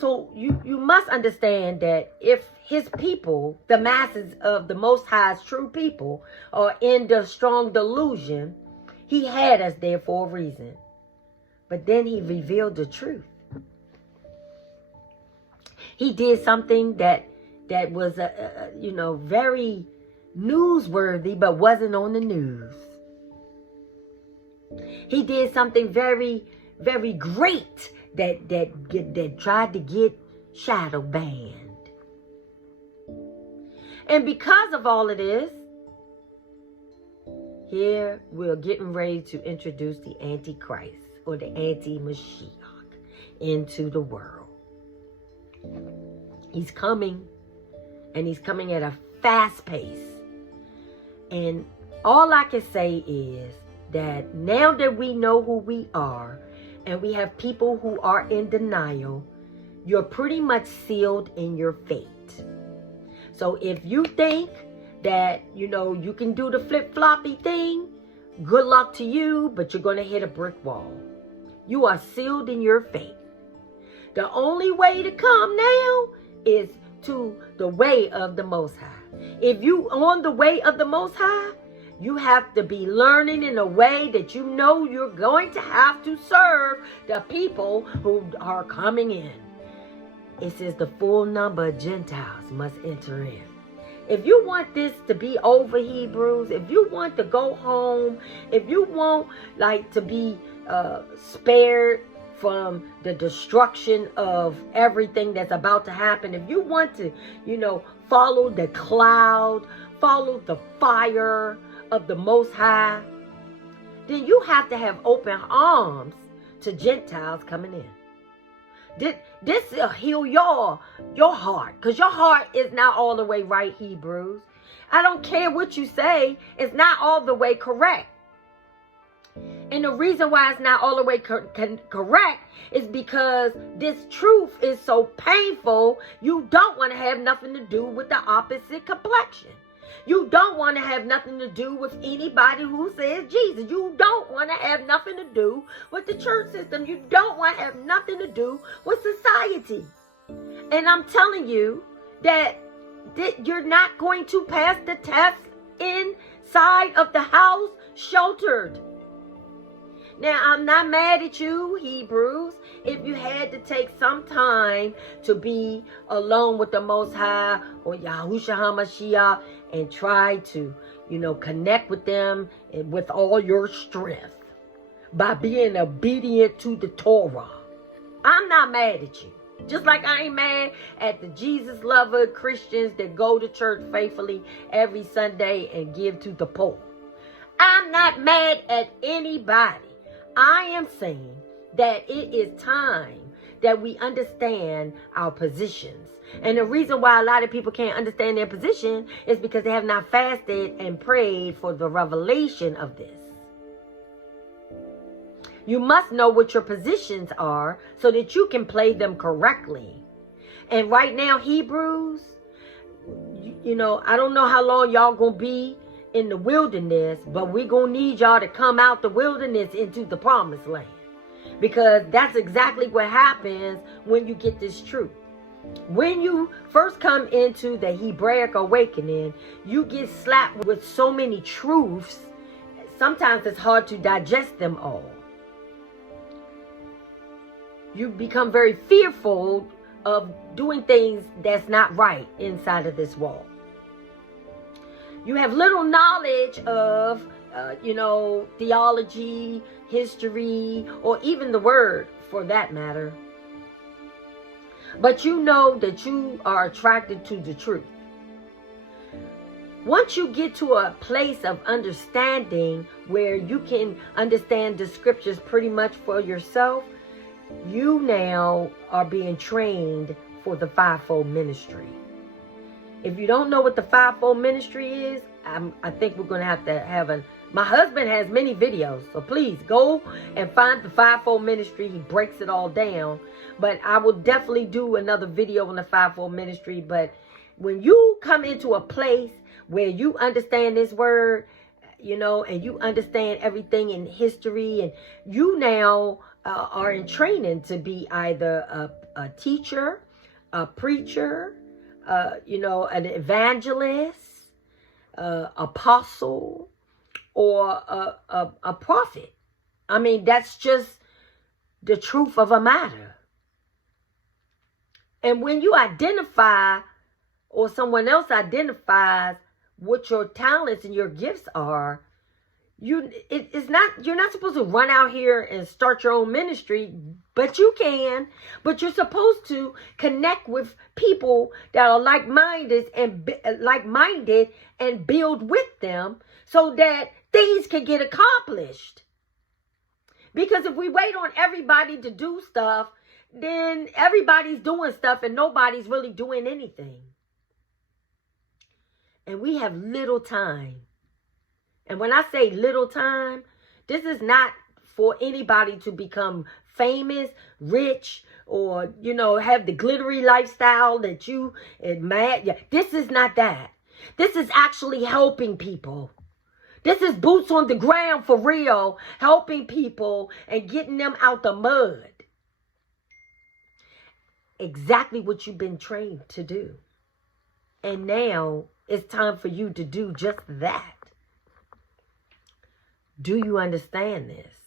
So you must understand that if his people, the masses of the Most High's true people, are in the strong delusion, he had us there for a reason. But then he revealed the truth. He did something that was, very newsworthy, but wasn't on the news. He did something very, very great that tried to get shadow banned. And because of all of this, here we're getting ready to introduce the Antichrist or the Anti-Mashiach into the world. He's coming, and he's coming at a fast pace. And all I can say is that now that we know who we are, and we have people who are in denial, you're pretty much sealed in your fate. So if you think that, you can do the flip-floppy thing, good luck to you, but you're going to hit a brick wall. You are sealed in your fate. The only way to come now is to the way of the Most High. If you on the way of the Most High, you have to be learning in a way that you're going to have to serve the people who are coming in. It says the full number of Gentiles must enter in. If you want this to be over, Hebrews, if you want to go home, if you want to be spared from the destruction of everything that's about to happen, if you want to, follow the cloud, follow the fire of the Most High, then you have to have open arms to Gentiles coming in. This will heal your heart, because your heart is not all the way right, Hebrews. I don't care what you say, it's not all the way correct. And the reason why it's not all the way correct is because this truth is so painful, you don't want to have nothing to do with the opposite complexion. You don't want to have nothing to do with anybody who says Jesus. You don't want to have nothing to do with the church system. You don't want to have nothing to do with society. And I'm telling you that you're not going to pass the test inside of the house sheltered. Now, I'm not mad at you, Hebrews, if you had to take some time to be alone with the Most High or Yahushua HaMashiach and try to, connect with them with all your strength by being obedient to the Torah. I'm not mad at you. Just like I ain't mad at the Jesus lover Christians that go to church faithfully every Sunday and give to the poor. I'm not mad at anybody. I am saying that it is time that we understand our positions. And the reason why a lot of people can't understand their position is because they have not fasted and prayed for the revelation of this. You must know what your positions are so that you can play them correctly. And right now, Hebrews, I don't know how long y'all gonna be in the wilderness, but we're gonna need y'all to come out the wilderness into the promised land, because that's exactly what happens when you get this truth. When you first come into the Hebraic awakening, you get slapped with so many truths, sometimes it's hard to digest them all. You become very fearful of doing things that's not right inside of this wall. You have little knowledge of, theology, history, or even the word for that matter. But you know that you are attracted to the truth. Once you get to a place of understanding where you can understand the scriptures pretty much for yourself, you now are being trained for the fivefold ministry. If you don't know what the fivefold ministry is, I think we're going to have my husband has many videos, so please go and find the fivefold ministry. He breaks it all down. But I will definitely do another video on the fivefold ministry. But when you come into a place where you understand this word, and you understand everything in history, and you now are in training to be either a teacher, a preacher, an evangelist, apostle, or a prophet. I mean, that's just the truth of a matter. And when you identify, or someone else identifies what your talents and your gifts are, you're not supposed to run out here and start your own ministry, but you can. But you're supposed to connect with people that are like-minded and build with them so that things can get accomplished. Because if we wait on everybody to do stuff, then everybody's doing stuff and nobody's really doing anything. And we have little time. And when I say little time, this is not for anybody to become famous, rich, or, have the glittery lifestyle that you admire. Yeah, this is not that. This is actually helping people. This is boots on the ground for real, helping people and getting them out the mud. Exactly what you've been trained to do. And now it's time for you to do just that. Do you understand this?